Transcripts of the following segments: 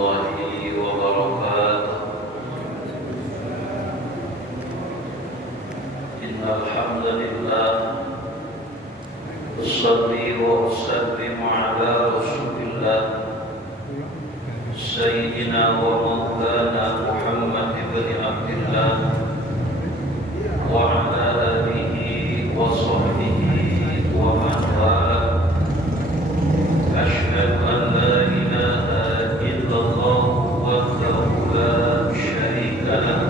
الله وبركاته. إن الحمد لله أصلي وأسلم على رسول الله سيدنا ومولانا محمد بن عبد الله وعلى آله وصحبه ومن والاه. أشهد أن لا إله إلا الله وحده لا شريك له،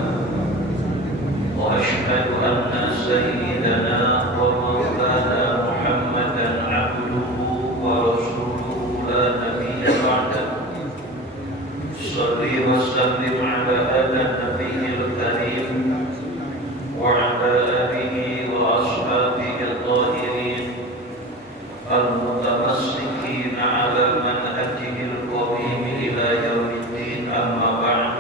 وأشهد أن سيدنا ومولانا محمدا عبده ورسوله لا نبي بعده. صل وسلم على هذا النبي الكريم وعلى آله وأصحابه الطاهرين المتمسكين على منهجه القويم إلى يوم الدين. أما بعد،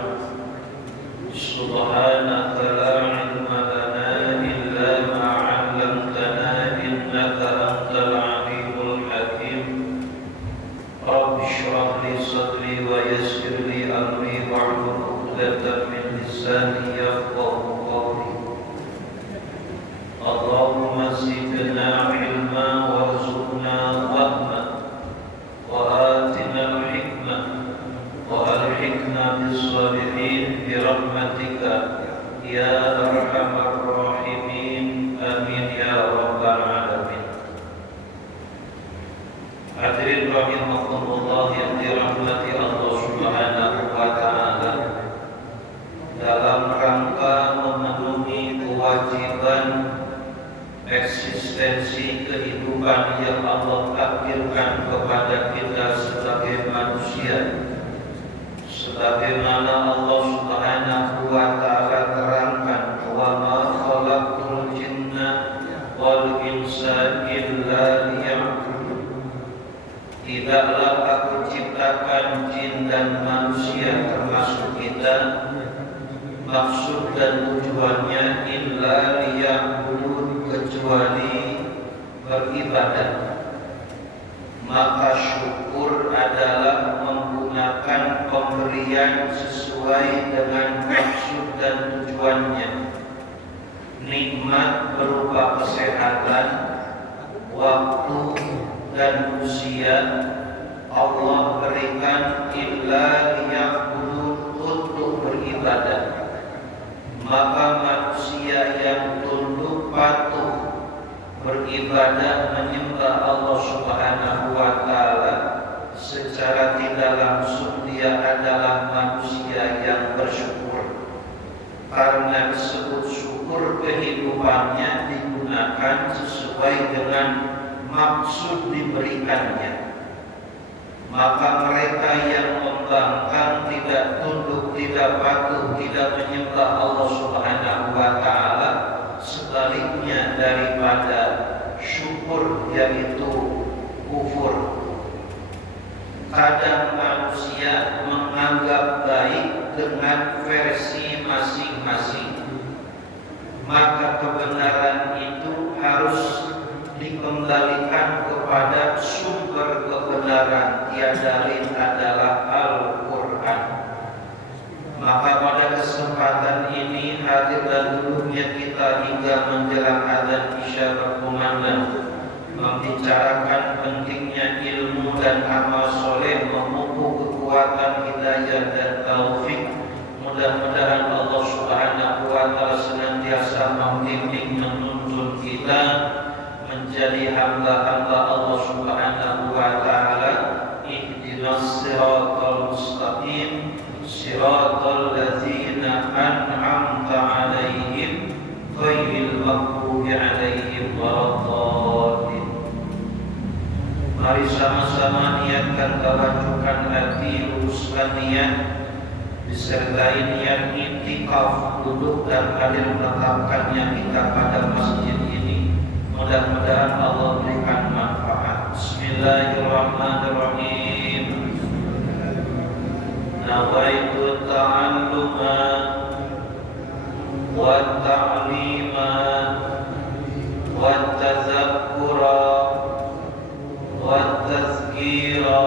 سبحانك لا علم لنا إلا ما علمتنا إنك أنت العليم الحكيم. رب اشرح لي صدري ويسر لي أمري واحلل عقدة من لساني يفقهوا قولي. اللهم زدنا علما وارزقنا فهما وآتنا الحكمة وألحقنا بالصالحين برحمتك يا أرحم الراحمين. آمين يا رب العالمين. Hadirin rahimakumullah yang dirahmati Allah Subhanahu wa taala, dalam rangka memenuhi kewajiban eksistensi kehidupan yang Allah takdirkan kepada kita sebagai manusia, sebagaimana Allah Subhanahu wa taala terangkan, wa ma khalaqtul jinna wal insa illa liya'budun. Tidaklah aku ciptakan jin dan manusia termasuk kita, maksud dan tujuannya illa liya'budun, kecuali beribadah. Maka syukur adalah menggunakan pemberian sesuai dengan maksud dan tujuannya. Nikmat berupa kesehatan, waktu, dan usia Allah berikan illa liya'budun, untuk beribadah. Maka manusia yang tunduk patuh beribadah menyembah Allah Subhanahu wa taala secara tidak langsung, dia adalah manusia yang bersyukur. Karena disebut syukur, kehidupannya digunakan sesuai dengan maksud diberikannya. Maka mereka yang membangkang, tidak tunduk, tidak patuh, tidak menyembah Allah Subhanahu wa taala, sebaliknya daripada syukur, yaitu kufur. Kadang manusia menganggap baik dengan versi masing-masing, maka kebenaran itu harus dikembalikan kepada sumber kebenaran, tiada lain adalah Al-Quran. Maka pada kesempatan ini hadir dan duduknya kita hingga menjelang adzan isya berkumandang, membicarakan pentingnya ilmu dan amal soleh, memupuk kekuatan hidayah dan taufik. Mudah-mudahan Allah Subhanahu wa taala senantiasa membimbing, menuntun kita menjadi hamba-hamba Allah Subhanahu wa taala. Ihdinas siratal mustaqim, siratal ladzina an'amta 'alaihim ghairil maghdubi 'alaihim waladdallin. Mari sama-sama niatkan tawajukan hati, luruskan niat, disertai niat iktikaf, duduk dan hadir menetapkannya kita pada masjid ini. Mudah-mudahan Allah berikan manfaat. Bismillahirrahmanirrahim. Nawaitu ta'alluma wa ta'lima wa tazakkura wa tazkira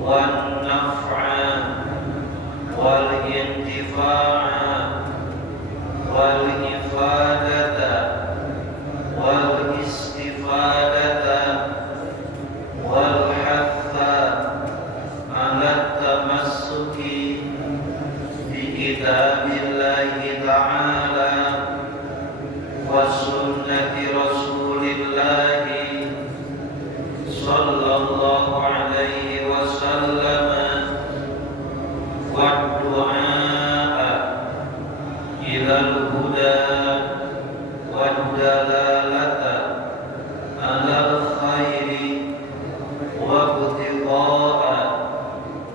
wa naf'a والانتفاع والإفادة والاستفادة والحث على التمسك بكتاب الله تعالى وسنة رسول الله صلى الله عليه وسلم والدعاء إلى الهدى والدلالة على الخير وابتغاء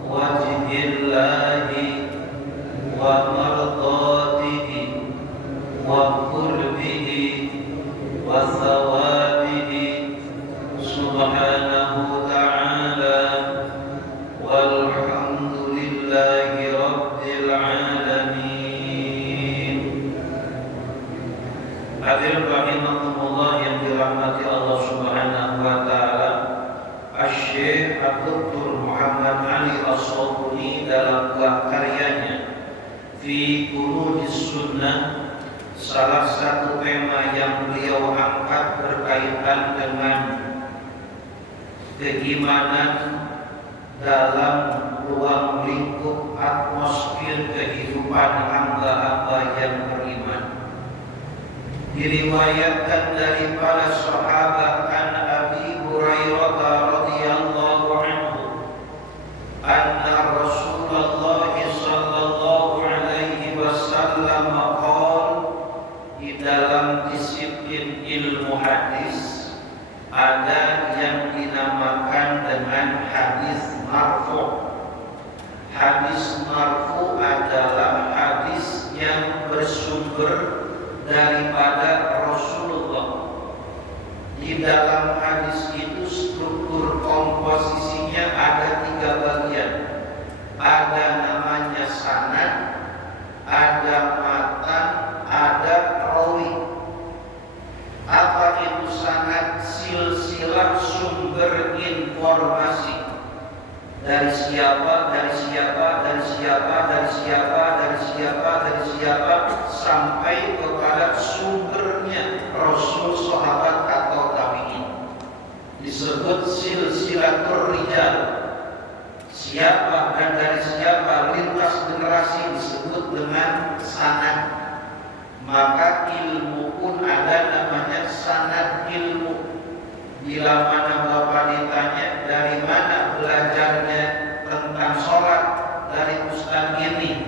وجه الله ومرضاته وقربه وثوابه سبحانه وتعالى والحمد لله رب العالمين. Hadirin rahimakumullah yang dirahmati Allah Subhanahu wa taala, Asy-Syaikh Dr. Muhammad Ali As-Sabuni dalam buah karyanya Fi Qurudis Sunnah, salah satu tema yang beliau angkat berkaitan dengan keimanan dalam ruang lingkup atmosfer kehidupan hamba-hamba yang beriman. Diriwayatkan dari para sahabat an Abi Hurairah radhiyallahu anhu anna Rasulullah sallallahu alaihi wasallam qala, di dalam disiplin ilmu hadis ada yang dinamakan dengan hadis marfu. Hadis marfu adalah hadis yang bersumber daripada Rasulullah. Di dalam hadis itu struktur komposisinya ada 3 bagian. Ada namanya sanad, ada matan, ada rawi. Apa itu sanad? Silsilah sumber informasi. Dari siapa, dari siapa, dari siapa, dari siapa, dari siapa, dari siapa, sampai kepada sumbernya Rasul, sahabat atau tabi'in. Disebut silsilatur rijal. Siapa dan dari siapa, lintas generasi, disebut dengan sanad. Maka ilmu pun ada namanya sanad ilmu. Bila mana Bapak ditanya dari mana belajarnya tentang sholat, dari ustaz ini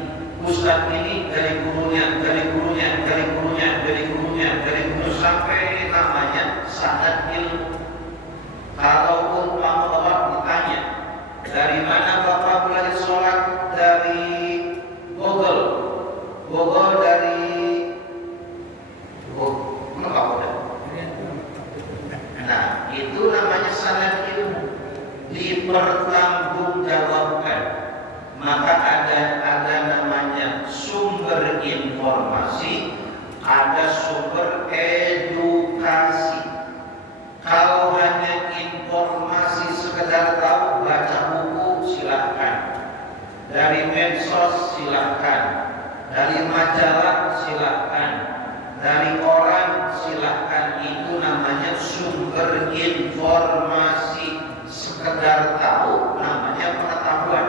dari gurunya, dari gurunya, dari gurunya, dari gurunya, dari guru, sampai namanya sanad ilmu. Kalau Bapak ditanya dari mana Bapak belajar sholat, dari Google dari nah, itu namanya sanad ilmu, dipertanggungjawabkan. Maka ada namanya sumber informasi, ada sumber edukasi. Kalau hanya informasi sekedar tahu, baca buku silahkan, dari medsos silahkan, dari majalah silahkan, dari orang silahkan. Itu namanya sumber informasi. Sekedar tahu namanya pengetahuan,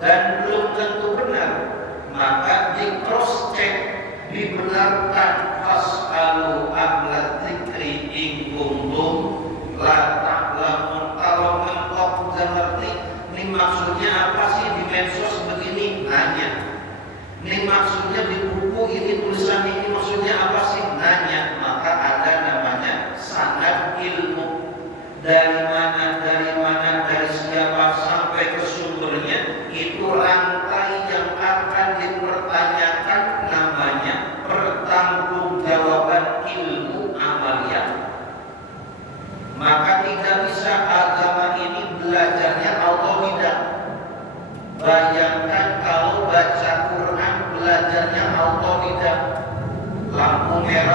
dan belum tentu benar, maka di cross check, dibenarkan. Fas'alu ahla dzikri in kuntum la ta'lamun. Kalau mentok tidak ngerti, ini maksudnya apa sih di medsos begini, nanya. Ini maksudnya di buku ini, tulisan ini maksudnya apa sih, nanya. Maka ada namanya sanad ilmu. Dari mana, dari siapa, sampai ke sumbernya. Itu rantai yang akan dipertanyakan, namanya pertanggungjawaban ilmu amaliyah. Maka tidak bisa agama ini belajarnya autodidak. Bayangkan kalau baca Quran belajarnya autodidak, lampu merah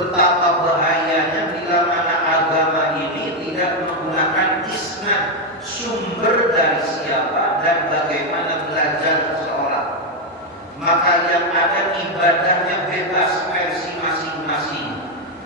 Betapa bahayanya bila mana agama ini tidak menggunakan isnad, sumber dari siapa dan bagaimana belajar seseorang. Maka yang ada ibadahnya bebas versi masing-masing,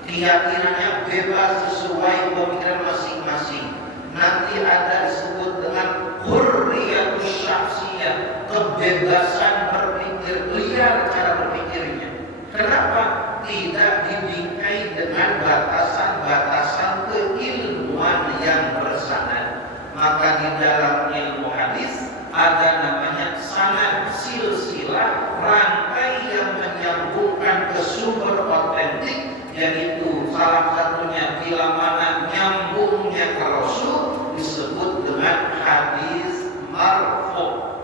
keyakinannya bebas sesuai pemikiran masing-masing. Nanti ada disebut dengan hurriyatus syakhsiyah, kebebasan berpikir, liar cara berpikirnya. Kenapa? Tidak dibingkai dengan batasan-batasan keilmuan yang bersanad. Maka di dalam ilmu hadis ada namanya sanad, silsilah, rantai yang menyambungkan ke sumber otentik, yaitu salah satunya bila mana nyambungnya ke Rasul disebut dengan hadis marfu.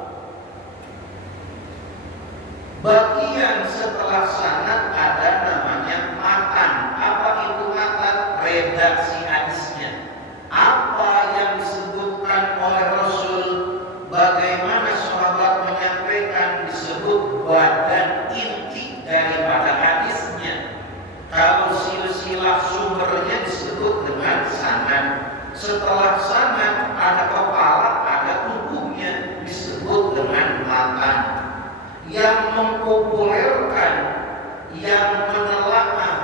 Bagian setelah sanad ada namanya matan. Apa itu matan? Redaksi hadisnya. Apa yang disebutkan oleh Rasul, bagaimana sahabat menyampaikan, disebut badan inti daripada hadisnya. Kalau silsilah sumbernya disebut dengan sanad. Setelah sanad ada kepala, ada tubuhnya, disebut dengan matan. Yang mempopulerkan, yang menelaah,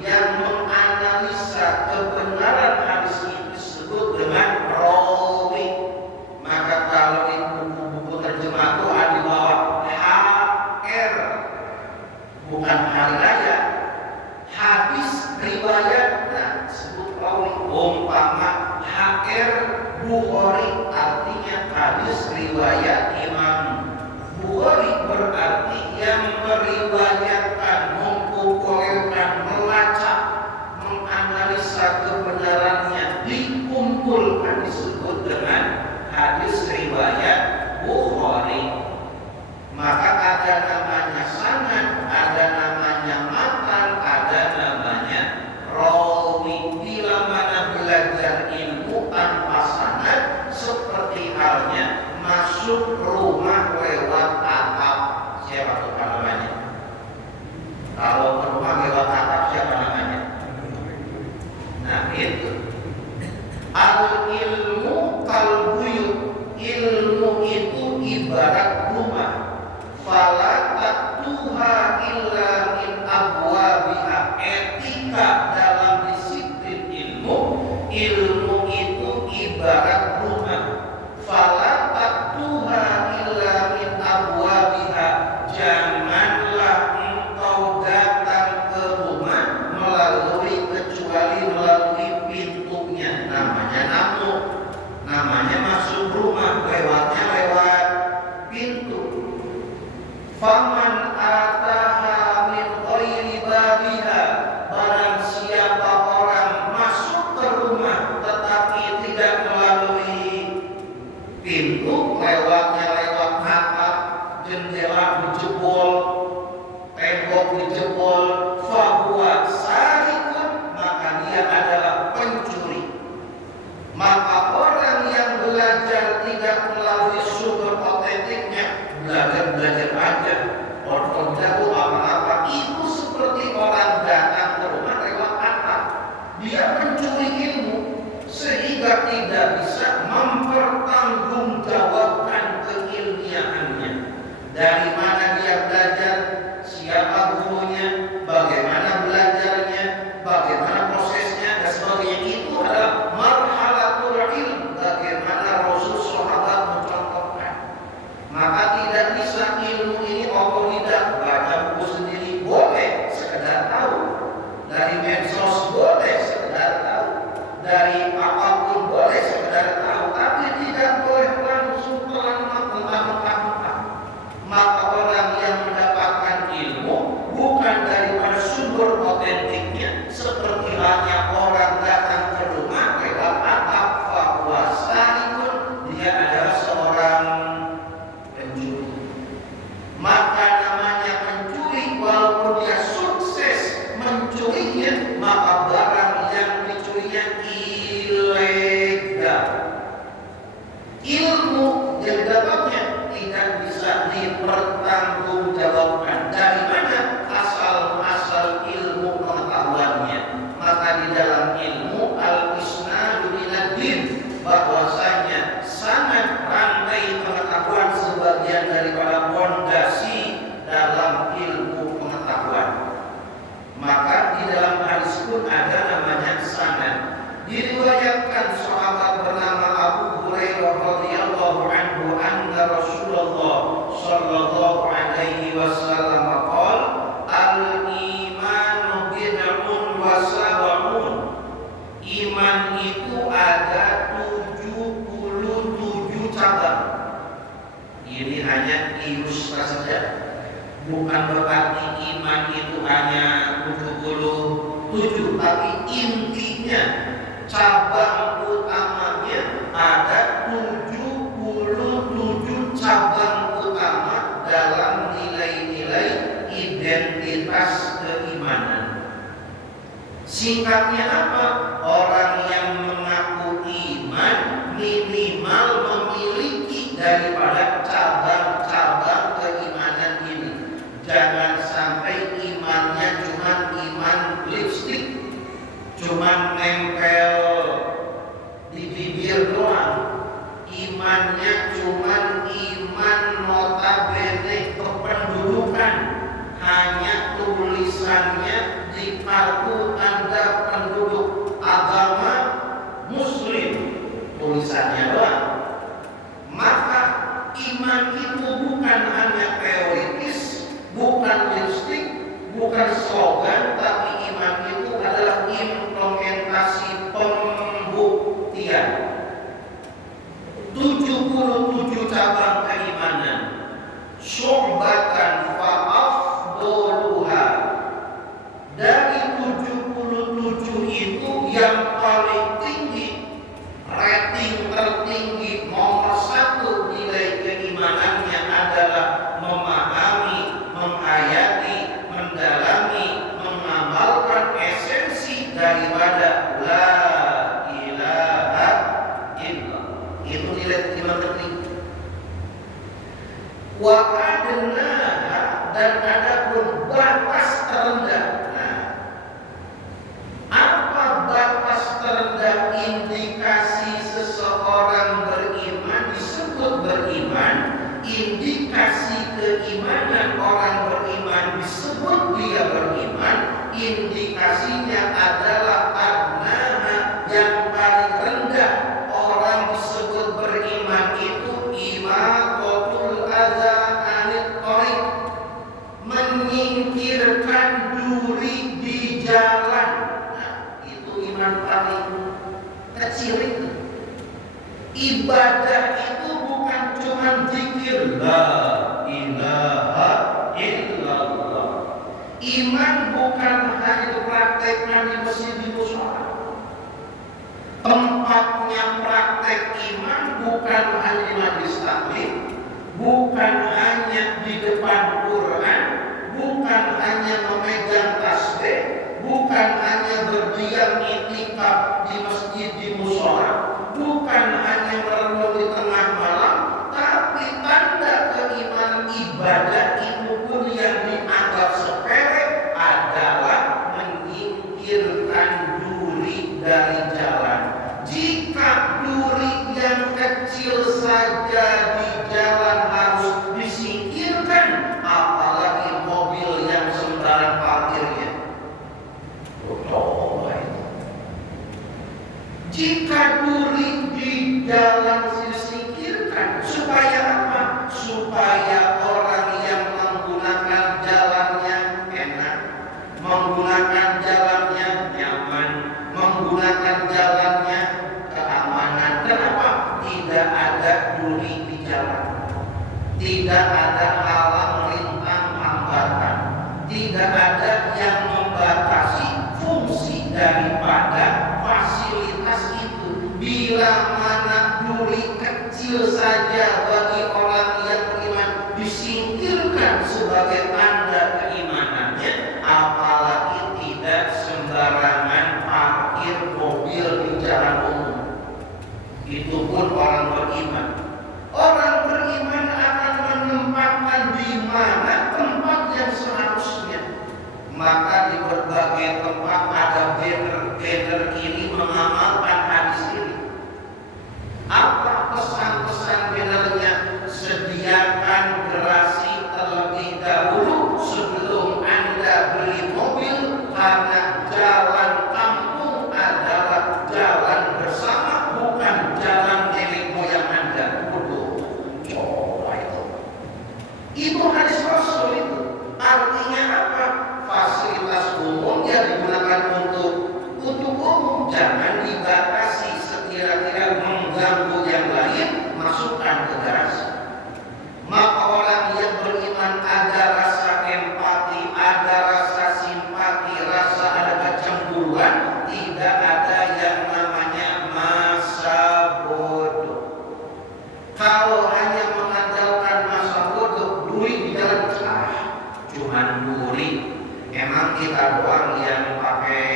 yang menganalisa kebenaran hadis ini disebut dengan rawi. Maka kalau di buku-buku terjemah itu ada di bawah HR, bukan hari raya. Hadis riwayat, nah disebut rawi. Umpama HR Bukhari artinya hadis riwayat Imam Bukhari, berarti yang meriwayatkan, mempopulerkan, melacak, menganalisa kebenarannya, dikumpulkan disebut dengan hadis riwayat Bukhari. Maka ada namanya sanad, ada namanya matan, ada namanya rawi. Bila mana belajar ilmu tanpa sanad, seperti halnya masuk rumah lewat atap. Siapa tuh namanya? Kalau ke rumah lewat atap siapa namanya? Nah itu. Al ilmu kal buyut. Ilmu itu ibarat rumah. Fala tatuha illa min abwabiha. Etika dalam disiplin ilmu, ilmu itu ibarat rumah. Fala tatuha illa min abwabiha. Janganlah engkau datang disebut ada namanya sanad. Diriwayatkan sahabat bernama Abu Hurairah radhiyallahu anhu anna Rasulullah sallallahu alaihi wasallam qala al-imanu bid'un wa sab'un. Iman itu ada 77 cabang. Ini hanya ilustrasi saja. Bukan berarti iman itu hanya 77, tapi intinya cabang utamanya ada 77 cabang utama dalam nilai-nilai identitas keimanan. Singkatnya apa? Orang yang mengaku iman minimal memiliki daripada cabang-cabang keimanan ini. Jangan sampai imannya cuma iman lipstik, cuma nempel di bibir doang. Imannya cuma iman notabene kependudukan, hanya tulisannya di kartu tanda penduduk agama Muslim, tulisannya doang. Maka iman itu bukan hanya teoritis, bukan lipstik, bukan slogan, tapi iman itu adalah implementasi pembuktian. 77 cabang keimanan. Syu'batan fa'afdoluha. Dari 77 itu yang paling tinggi, rating tertinggi nomor 1 nilai keimanannya adalah memahami, menghayati, mendalami, mengamalkan esensi daripada la ilaha illallah. Itu nilai iman tertinggi. Wa adnaha, dan ada pun batas terendah. Nah, apa batas terendah indikasi seseorang beriman disebut beriman? Indikasi keimanan orang beriman disebut dia beriman. Indikasinya adalah adnaha, yang paling rendah orang disebut beriman itu imaqatul adza anit thariq, menyingkirkan duri di jalan. Nah, itu iman paling kecil itu. Ibadah itu bukan cuma zikir la ilaha illallah. Iman bukan hanya dipraktekkan di masjid, di mushola. Tempatnya praktek iman bukan hanya di majelis taklim, bukan hanya di depan Quran, bukan hanya memegang tasbih, bukan hanya berdiam iktikaf di masjid, di mushola, bukan hanya merenung di tengah malam, tapi tanda keimanan ibadah itu pun yang dianggap sepele adalah menyingkirkan duri dari jalan. Jika duri yang kecil saja di jalan harus disingkirkan, apalagi mobil yang sembarang parkirnya. Coba itu. Jika duri di jalan disingkirkan, supaya apa? Supaya orang yang menggunakan jalannya enak, menggunakan jalannya nyaman, menggunakan jalannya keamanan. Kenapa? Tidak ada duri di jalan, tidak ada halang rintang hambatan, tidak ada yang membatasi fungsi daripada fasilitas itu. Bila mana duri kecil saja bagi orang yang beriman disingkirkan sebagai tanda keimanannya, apalagi tidak sembarangan parkir mobil di jalan umum. Itu pun orang beriman. Orang beriman akan menempatkan di mana tempat yang seharusnya. Maka di berbagai tempat ada banner ini mengamalkan hadis ini. Apa pesan-pesan bannernya? Sediakan gerasi terlebih dahulu sebelum Anda beli mobil, karena jalan jangan dibatasi. Sekira-kira mengganggu yang lain, masukkan ke garasi. Maka orang yang beriman ada rasa empati, ada rasa simpati, rasa ada kecemburuan, tidak ada yang namanya masa bodoh. Kalau hanya mengandalkan masa bodoh, duri di jalan cuman duri. Emang kita doang yang pakai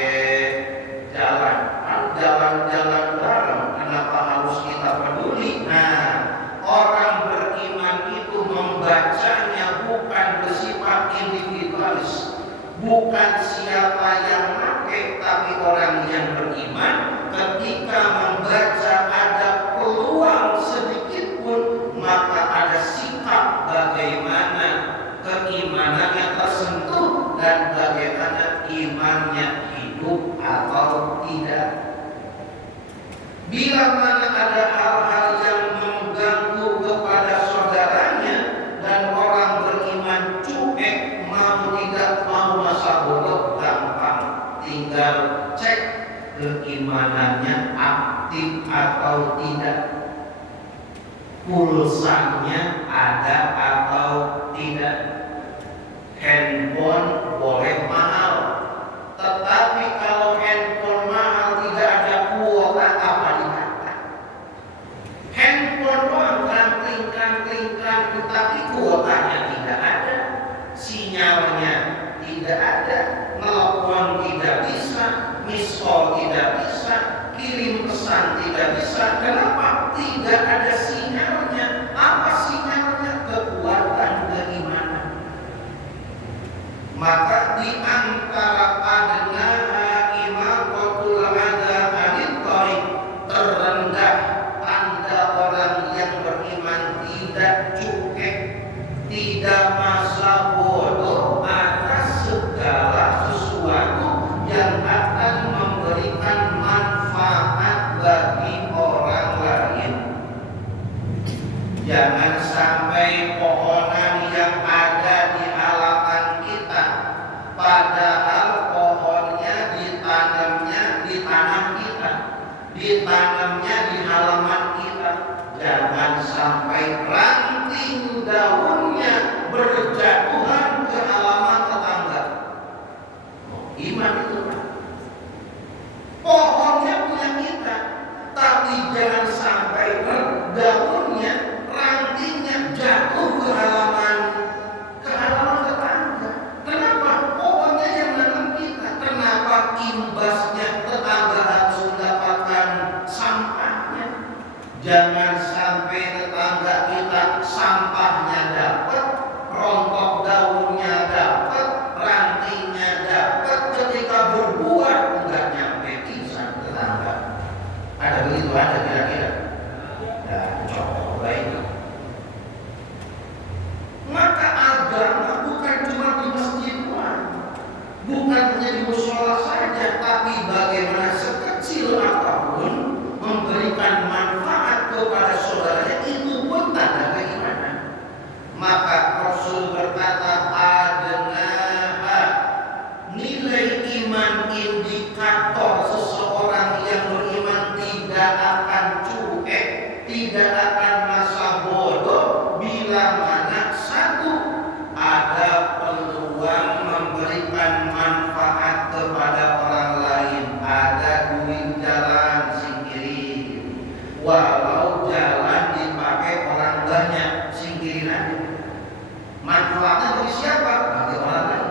jalan, jalan-jalan bareng. Kenapa harus kita peduli? Nah, orang beriman itu membacanya bukan bersifat individualis, bukan siapa yang pakai, tapi orang yang beriman ketika membaca ada peluang sedikit pun, maka ada sikap bagaimana keimanannya tersentuh dan bagaimana imannya hidup atau tidak. Bila mana ada hal-hal yang mengganggu kepada saudaranya dan orang beriman cuek, mau tidak mau masa bodoh, gampang, tinggal cek keimanannya aktif atau tidak, pulsanya ada atau tidak. Handphone boleh mahal, tetapi kalau handphone mahal tidak ada kuota, apa dikata? Handphone doang kantling, tetapi kuotanya tidak ada, sinyalnya tidak ada, telepon tidak bisa, miss call tidak bisa, kirim pesan tidak bisa. Kenapa? Tidak ada sinyalnya. Apa sinyalnya? Kekuatan keimanan. Maka di antara adna imaqatul adha anit thariq, terendah tanda orang yang beriman tidak cuek, tidak masa bodoh atas segala sesuatu yang akan memberikan manfaat bagi orang lain. Jangan sampai pohonan yang ada di halaman kita, padahal pohonnya ditanamnya di tanah kita, ditanamnya di halaman kita. Jangan sampai ranting daunnya berjatuhan ke halaman tetangga. Iman itu kan. Pohonnya punya kita, tapi jangan sampai daunnya, rantingnya jatuh ke halaman tetangga. Kenapa? Pohonnya yang nanam kita. Kenapa imbasnya tetangga harus mendapatkan sampahnya? Jangan sampai tetangga kita sampahnya dapat, rontok daunnya dapat, rantingnya dapat, ketika berbuah enggak nyampe kisah tetangga. Ada begitu, ada kira-kira? Dan coba ini. Maka agama bukan cuma di masjid doang, bukan hanya di mushola saja, tapi bagaimana sekecil apapun memberikan manfaat kepada saudaranya, itu pun tanda keimanan. Maka Rasul berkata, adna nilai iman indikator seseorang yang beriman tidak akan cuek, tidak akan masa bodoh, bila mana satu, ada peluang memberikan manfaat kepada orang lain, ada duit jalan singkirin, walau jalan dipakai orang banyak, singkirin aja. Manfaatnya bagi siapa? Bagi orang lain.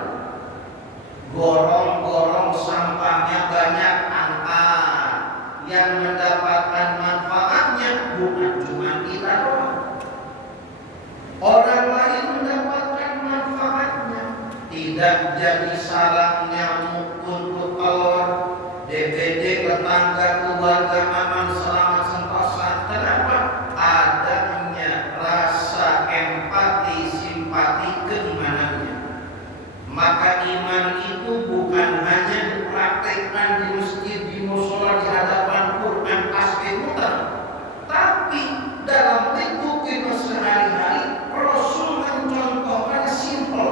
Gorong-gorong sampahnya banyak, angkat. Yang mendapatkan manfaatnya bukan cuma kita doang, orang lain mendapatkan manfaatnya. Tidak jadi sarang nyamuk untuk telur, DPD tetangga keluarga aman selamat sentosa. Kenapa? Adanya rasa empati, simpati, keimanannya. Maka iman itu bukan hanya dipraktekkan di masjid, di mushola, di hadapan Quran, tasbih muter, tapi dalam hidup kita sehari-hari Rasul mencontohkan simpel.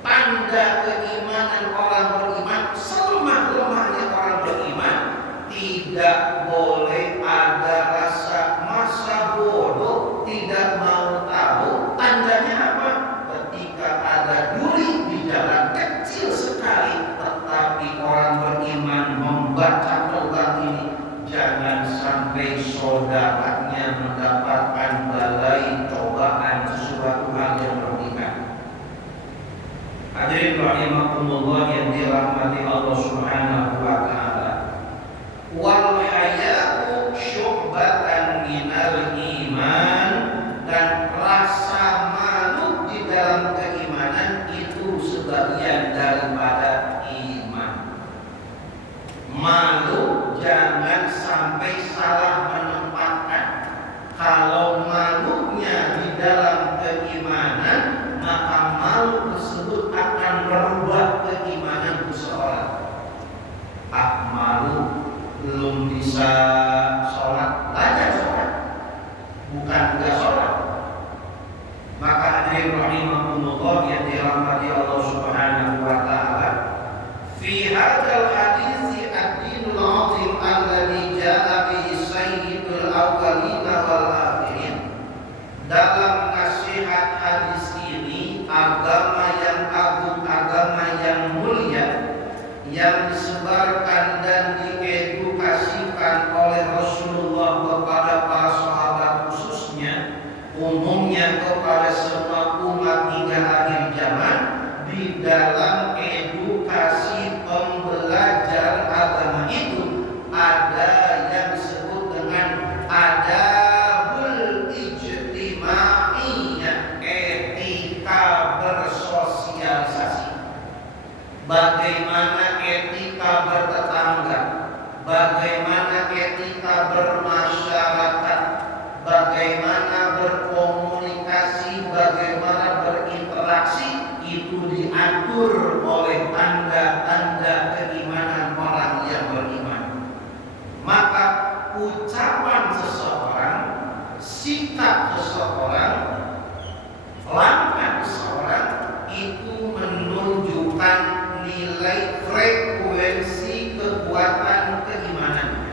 Tanda keimanan orang beriman, selemah-lemahnya orang beriman, tidak boleh ada rasa masa bodoh, tidak mau tahu. Tandanya apa? Ketika ada duri di jalan kecil sekali, tetapi orang beriman membaca peluang ini, jangan sampai saudaranya mendapatkan balai cobaan sesuatu hal yang berbeda. Hadirin rahimakumullah yang dirahmati Allah Subhanahu wa taala. Wal haya'u syu'batan minal iman, dan rasa malu di dalam keimanan itu sebagian daripada iman. Malu jangan sampai salah menempatkan. Kalau malunya di dalam keimanan, maka malu tersebut akan merubah keimanan seseorang. Malu belum bisa sholat, belajar sholat, bukan enggak sholat. Maka hadirin rahimahumullah yang dirahmati Allah Subhanahu wa taala, fi hadzal hadits ad-dinul 'azim alladzi jaa'a bihi sayyidul awwalin wal akhirin. Dalam nasihat hadis ini, agama yang agung, agama yang mulia, yang disebarkan dan diedukasikan oleh Rasulullah kepada para sahabat khususnya, umumnya kepada semua umat hingga akhir zaman. Di dalam edukasi pembelajaran agama itu ada yang disebut dengan adabul ijtimaiyah, etika bersosialisasi. Bagaimana etika bertetangga, bagaimana etika bermasyarakat, bagaimana berkomunikasi, bagaimana berinteraksi, itu diatur oleh tanda-tanda keimanan orang yang beriman. Maka ucapan seseorang, sikap seseorang, langkah seseorang itu menunjukkan nilai frekuensi kekuatan keimanannya.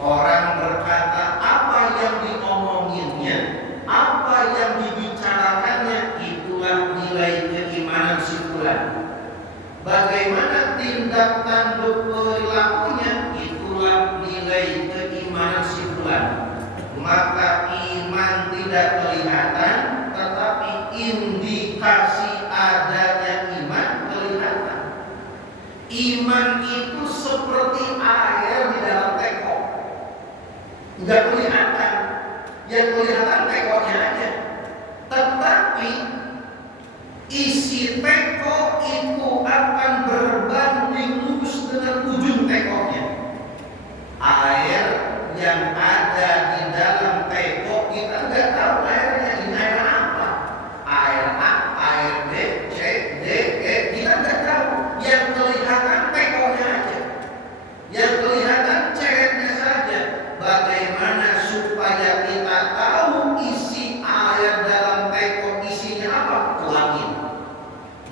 Orang berkata apa yang diomonginnya, apa yang dibicarakannya, itulah nilai keimanan simpulan. Bagaimana tindak tanduk perilakunya, itulah nilai keimanan simpulan. Maka iman tidak kelihatan, tetapi indikasi adanya iman kelihatan. Iman itu seperti air di dalam teko, nggak kelihatan, yang kelihatan tekonya aja. Tetapi isi teko itu akan berbanding lurus dengan ujung tekonya. Air yang ada di dalam teko, kita nggak tahu airnya ini air apa, air A, air B, C, D, E, kita nggak tahu. Yang kelihatan tekonya aja, yang kelihatan ceretnya saja. Bagaimana supaya kita tahu isi air dalam teko isinya apa? Tuangin.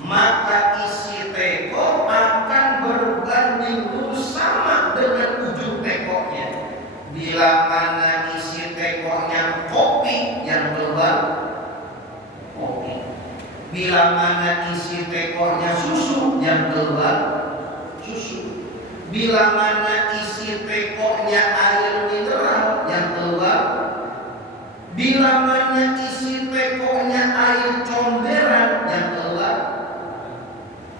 Maka isi teko akan berbanding lurus sama dengan ujung tekonya. Bila mana isi tekonya kopi, yang keluar kopi. Bila mana isi tekonya susu, yang keluar susu. Bila mana isi tekonya air mineral, yang keluar. Bila mana isi tekonya air comberan, yang keluar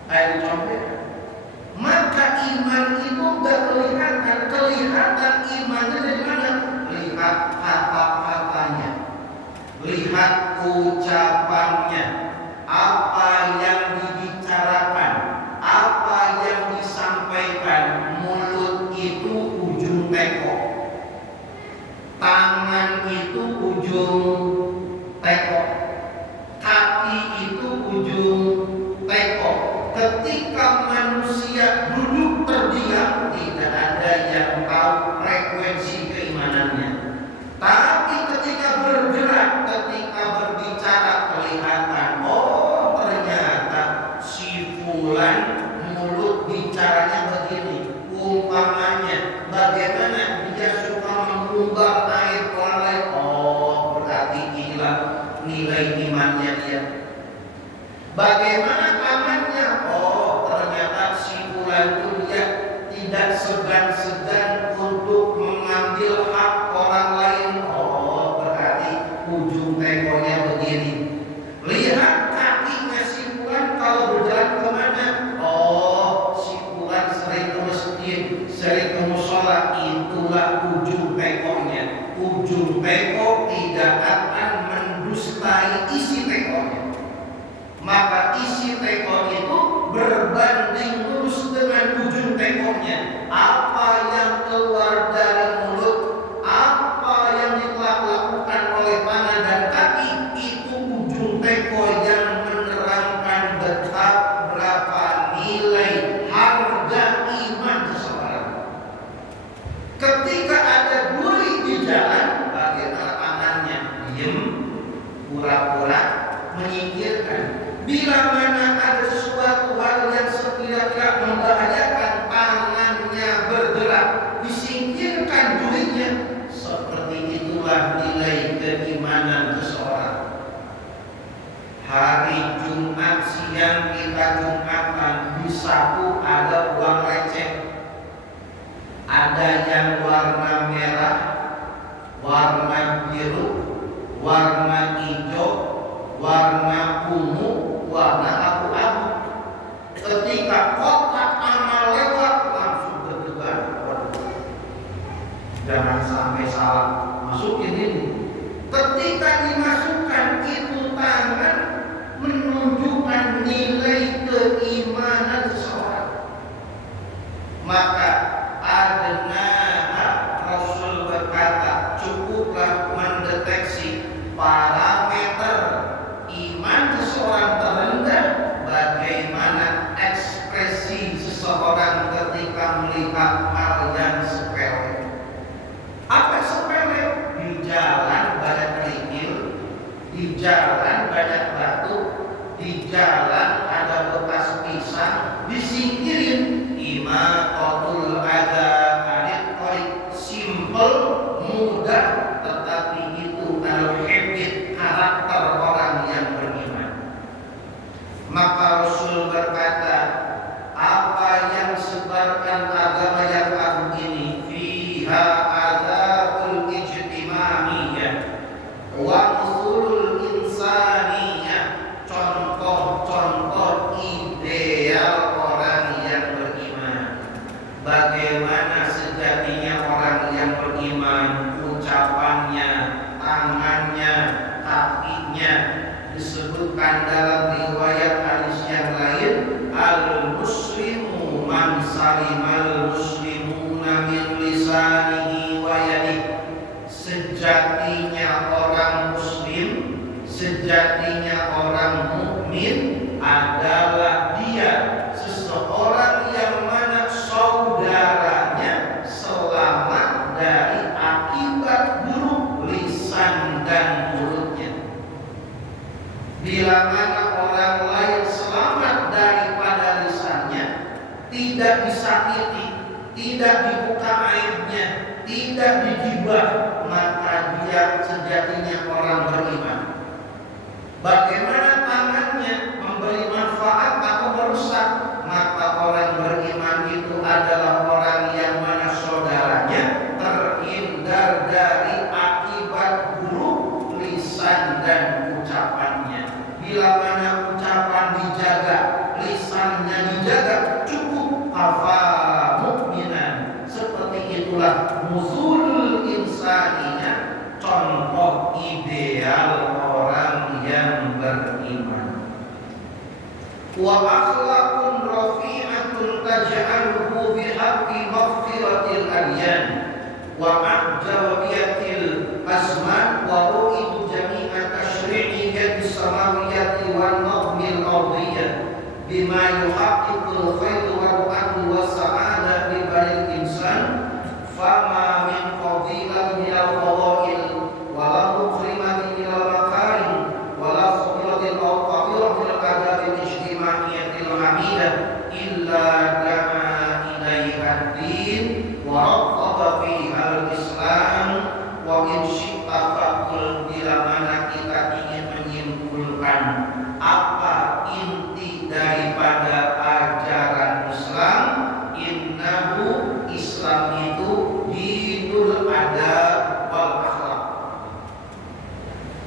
air comberan. Maka iman itu gak kelihatan. Kelihatan imannya dari mana? Lihat kata-katanya, lihat ucapannya, apa yang dibicarakan, apa yang disampaikan. Mulut itu ujung teko, tangan itu ujung teko, kaki itu ujung teko. Ketika manusia duduk terdiam, tidak ada yang tahu frekuensi keimanannya. Tapi ketika bergerak, ketika berbicara, kelihatan. Oh, ternyata si fulan mulut bicaranya begini. Umpamanya, bagaimana satu ada uang receh, ada yang warna merah, warna biru, warna hijau, warna ungu, warna abu-abu. Ketika kotak amal lewat langsung deg-degan. Jangan sampai salah masukin ini. Ketika dimasukkan itu tangan menunjukkan nilai keimanan seseorang. Maka adna Rasul berkata cukuplah mendeteksi parameter iman seseorang terendah bagaimana ekspresi seseorang ketika melihat hal yang sepele. Apa sepele? Di jalan banyak kerikil, di jalan banyak batu, di jalan ada bekas pisang, disingkirin. Imaqatul adza anit thariq, simple, mudah, tetapi itu adalah habit karakter orang yang beriman. Maka Rasul berkata, apa yang sebarkan agama yang agung ini fiha adzabul ijtima'iyah wa usulul insaniyah, contoh-contoh ideal orang yang beriman. Bagaimana sejatinya orang yang beriman, ucapannya, tangannya, kakinya. Disebutkan dalam riwayat hadis yang lain, al-muslimu man salimal muslimuna min lisanihi wa yadihi. Sejatinya orang muslim, sejatinya orang mukmin adalah dia seseorang yang mana saudaranya selamat dari akibat buruk lisan dan mulutnya. Bila mana orang lain selamat daripada lisannya, tidak disakiti, tidak dibuka aibnya, tidak digibah, maka dia sejatinya orang beriman. Bagaimana tangannya memberi manfaat atau merusak, maka orang beriman itu adalah orang yang mana saudaranya terhindar dari akibat buruk lisan dan ucapannya. Bila mana ucapan dijaga, lisannya dijaga, cukup kafa mukminan. Seperti itulah musul insaninya, contoh ideal orang yang beriman. Wa akhlaqun rafi'atun taj'aluhu bihaqqi maghfiratil adyan wa ahjawiyatil azman wa ru'idu jami'a tashri'iyyati samawiyati wa nahmil ardiyah bima yuhaqqiqul khairu wa ru'adu wa sa'ada li balil insan fama min fadilatin al-fadail wa la mukrimatin ila makarim wa la fadilatin al-qadiratin al-adabil ijtima'iyyatil hamidah illa da'a ilaiha ad-din wa raqqaba fiha al-islam wa in syi'ta faqul. Bila mana kita ingin menyimpulkan apa inti daripada ajaran Islam, innahu Islam itu dinul adab wal akhlak.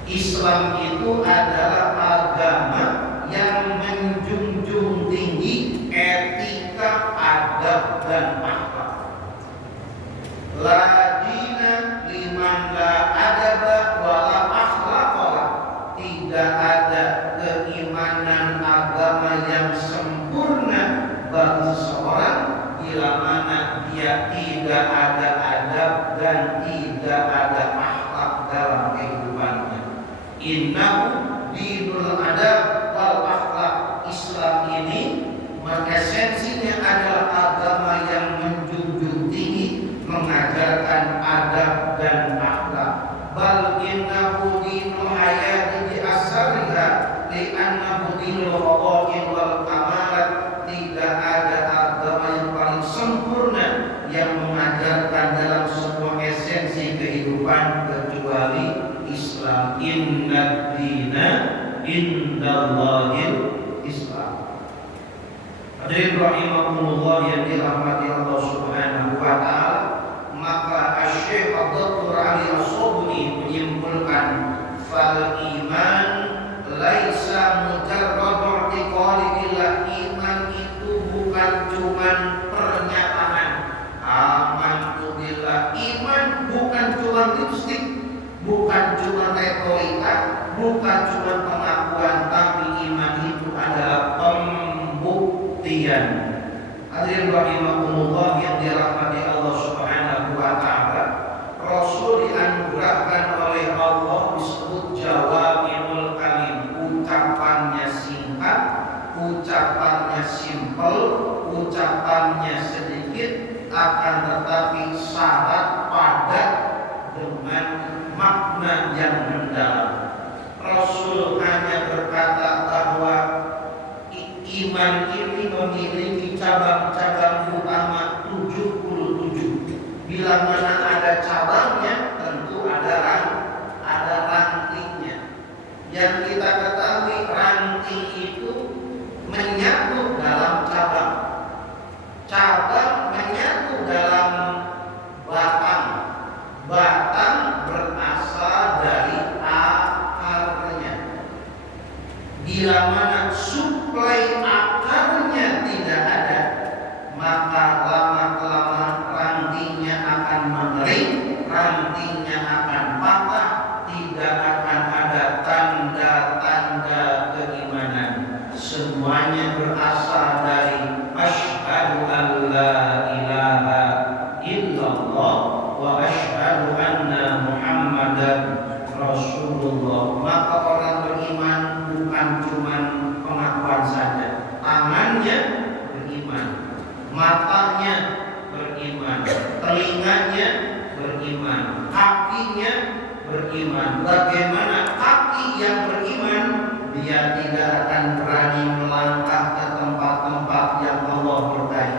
Islam itu adalah agama yang menjunjung tinggi etika, adab dan akhlak. La dina liman la adaba wa la akhlaqa. Tidak ada keimanan agama yang sempurna bagi seseorang bila mana dia tidak ada adab dan tidak ada akhlak dalam kehidupannya. Innahu dinul adab wal akhlak. Islam ini esensinya adalah agama yang menjunjung tinggi, mengajarkan adab dan akhlak. Bal innahu dinul hayati bi asariha li annahu dinul fadail wal kamalat. Tidak ada agama yang paling sempurna yang mengajarkan dalam semua esensi kehidupan kecuali Islam. Inna dina indallahil Islam. Hadirin rahimakumullah yang dirahmati Allah Subhanahu wa taala, maka Asy-Syaikh Dr. Ali As-Sabuni menyimpulkan fal iman laisa mujarrad i'tiqadi billah. Iman itu bukan cuman pernyataan amantu billah. Iman bukan cuma lipstik, bukan cuma retorika, bukan cuma pengakuan, tapi iman itu adalah pembuktian. Hadirin rahimakumullah yang dirahmati Allah Subhanahu wa taala, Rasul dianugerahkan oleh Allah disebut jawami'ul kalim. Ucapannya singkat, ucapannya simpel, ucapannya sedikit, akan tetapi syarat padat dengan makna yang mendalam. Rasul hanya berkata bahwa iman ini memiliki cabang-cabang utama 77. Bila mana ada cabangnya, tentu ada rantingnya. Yang kita ketahui, ranting itu menyatu dalam cabang, cabang menyatu dalam batang, batang berasal dari akarnya. Bila mana suplai akarnya tidak ada, maka lama-kelamaan rantingnya akan mengering, rantingnya akan patah, tidak akan ada tanda-tanda keimanan. Semuanya berasal dari asyhadu an la ilaha illallah wa asyhadu anna Muhammadan Rasulullah. Maka orang beriman bukan cuma pengakuan saja. Tangannya beriman, matanya beriman, telinganya beriman, kakinya beriman. Bagaimana kaki yang beriman? Dia tidak akan berani melangkah ke tempat-tempat yang Allah murkai.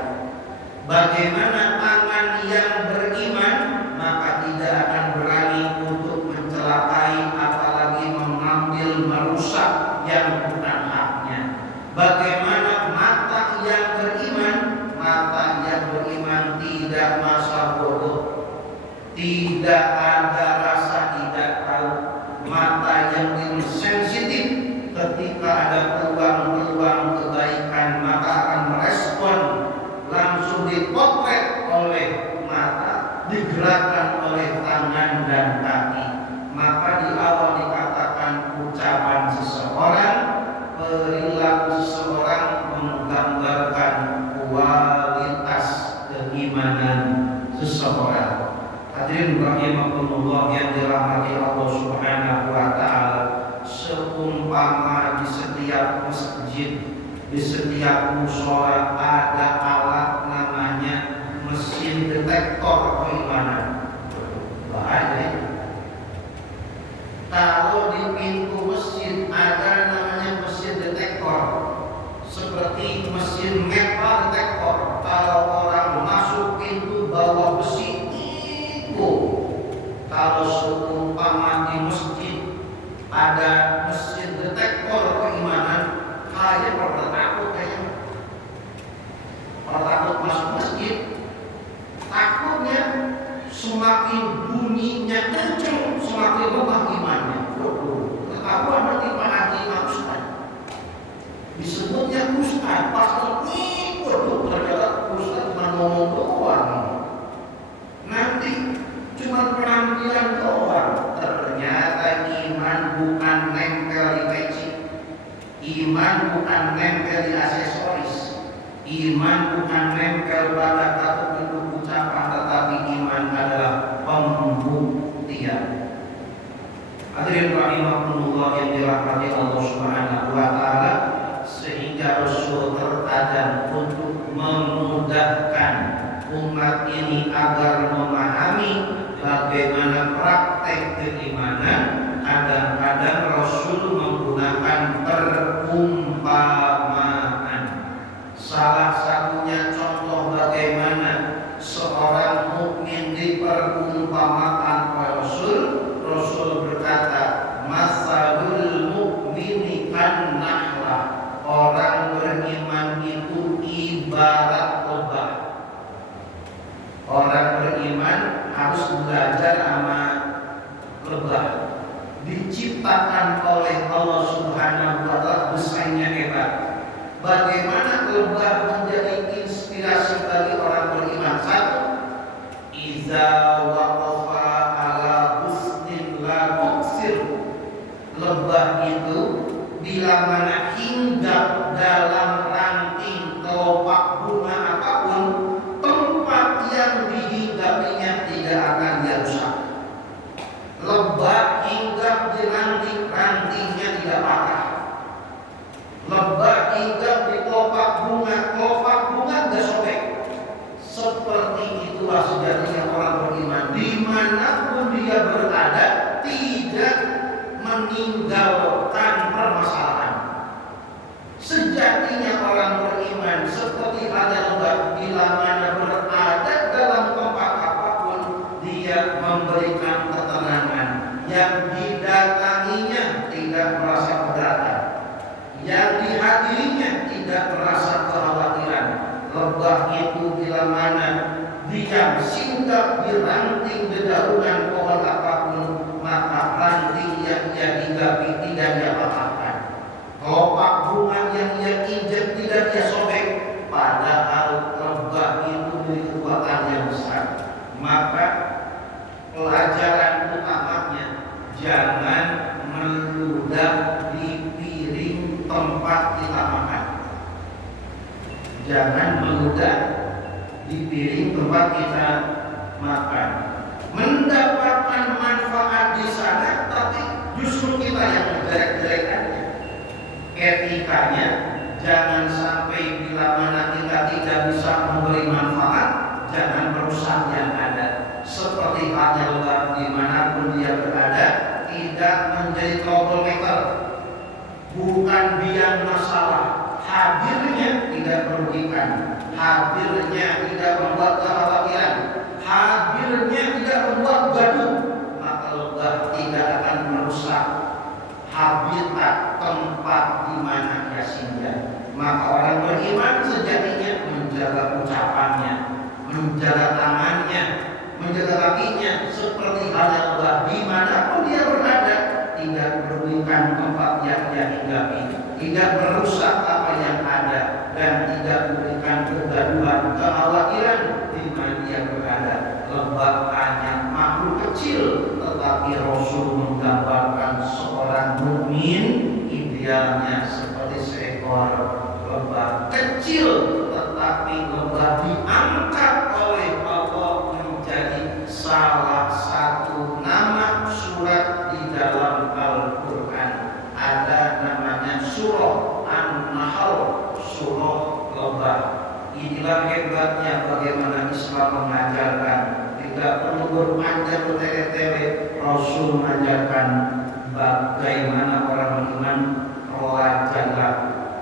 Bagaimana tangan yang beriman? Maka tidak akan berani untuk mencelakai, apalagi mengambil, merusak yang bukan haknya. Bagaimana mata yang beriman? Mata yang beriman tidak masa bodoh, tidak ada rasa tidak tahu. Mata yang sensitif, ketika ada peluang-peluang kebaikan maka akan merespon, langsung dipotret oleh mata, digerakkan oleh tangan dan kaki. Maka di awal dikatakan ucapan seseorang, perilaku seseorang menggambarkan kualitas keimanan seseorang. Hadirin rahimakumullah yang dirahmati Allah Subhanahu wa taala, seumpama di setiap masjid, di setiap mushola ada alat namanya mesin detektor keimanan. Bahaya. Kalau di pintu masjid ada namanya mesin detektor, seperti mesin metal detektor. Kalau orang masuk pintu bawa besi itu, kalau seumpama di masjid ada mesin detektor keimanan, kayaknya pada takut kayaknya. Pada takut masuk masjid, takutnya semakin bunyinya kenceng, semakin lemah imannya. Ketahuan nanti Pak Haji Pak Ustaz, disebutnya Ustaz, pas ikut ternyata Ustaz cuma ngomong doang, nanti cuma penampilan doang. Ternyata iman bukan nempel di peci, iman bukan nempel di aksesoris, iman bukan nempel pada satu bentuk ucapan, tetapi iman adalah pembuktian. Hadirin rahimakumullah yang dirahmati Allah Subhanahu wa taala, sehingga Rasul terkadang untuk memudahkan umat ini agar memahami bagaimana praktek keimanan, kadang-kadang Rasul menggunakan perumpamaan. Salah satunya contoh bagaimana seorang mukmin diperumpamakan oleh Rasul. Rasul berkata, masalul mu'mini kan nahlah. Orang beriman itu ibarat lebah. Orang beriman harus belajar sama lebah. Diciptakan oleh Allah Subhanahu wa Ta'ala, desainnya hebat. Bagaimana lebah menjadi inspirasi bagi orang beriman? Satu, iza waqafa ala husnin la tuksir. Lebah itu bila mana hinggap dalam ranting kelopak bunga apapun, tempat yang dihinggapinya tidak akan dia rusak. Lebah hinggap di rantingnya tidak patah. Lebah hinggap di kelopak bunga tidak sobek. Seperti itulah sejatinya orang beriman. Dimanapun dia berada, tidak meninggalkan permasalahan. Sejatinya orang beriman seperti halnya lebah, bila mana berada dalam tempat apapun, dia memberikan ketenangan. Yang didatanginya tidak merasa keberatan, yang dihadirinya tidak merasa kekhawatiran. Lebah itu bila mana dia singgah di ranting dedaunan pohon apapun, maka ranting yang dia hinggapi tidak dia patahkan. Kelopak bunga yang dia injak tidak dia sobek. Padahal lebah itu memiliki kekuatan yang besar. Maka pelajaran utamanya, jangan meludah di piring tempat kita makan. Jangan meludah di piring tempat kita makan. Mendapatkan manfaat di sana, tapi justru kita yang menjelek-jelekannya. Etikanya, jangan sampai bila mana kita tidak bisa memberi manfaat, jangan merusak yang ada. Seperti halnya lebah, dimanapun dia berada, tidak menjadi troublemaker, bukan biang masalah. Hadirnya tidak merugikan, hadirnya tidak membuat kekhawatiran, hadirnya tidak membuat gaduh, maka lebah tidak akan merusak habitat tempat di mana dia singgah. Maka orang beriman sejatinya menjaga ucapannya, menjaga tangannya, menjaga kakinya, seperti halnya lebah, dimanapun dia berada, tidak merugikan tempat yang dia hinggapi, tidak merusak apa yang ada, dan tidak memberikan kegaduhan, kekhawatiran di mana dia berada. Lebah hanya makhluk kecil, tetapi Rasul menggambarkan seorang mukmin idealnya seperti seekor lebah kecil, tetapi lebah diangkat oleh Allah menjadi salah satu nama surat di dalam Al-Quran. Ada namanya surah An-Nahl, surah lebah. Inilah hebatnya bagaimana Islam mengajarkan. Tidak perlu berpanjang bertele-tele. Rasul mengajarkan bagaimana orang beriman pelajaran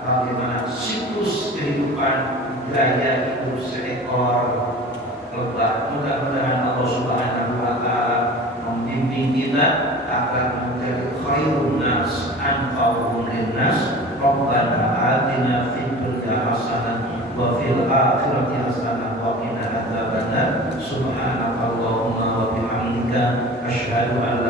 bagaimana siklus kehidupan, gaya hidup seekor lebah. Mudah-mudahan Allah Subhanahu wa Ta'ala membimbing kita agar menjadi khairun nas, anfa'uhum linnas. Rabbana atina fid dunya hasanah wa fil akhirati hasanah wa qina adzabannar. Subhanakallahumma wa bihamdika asyhadu an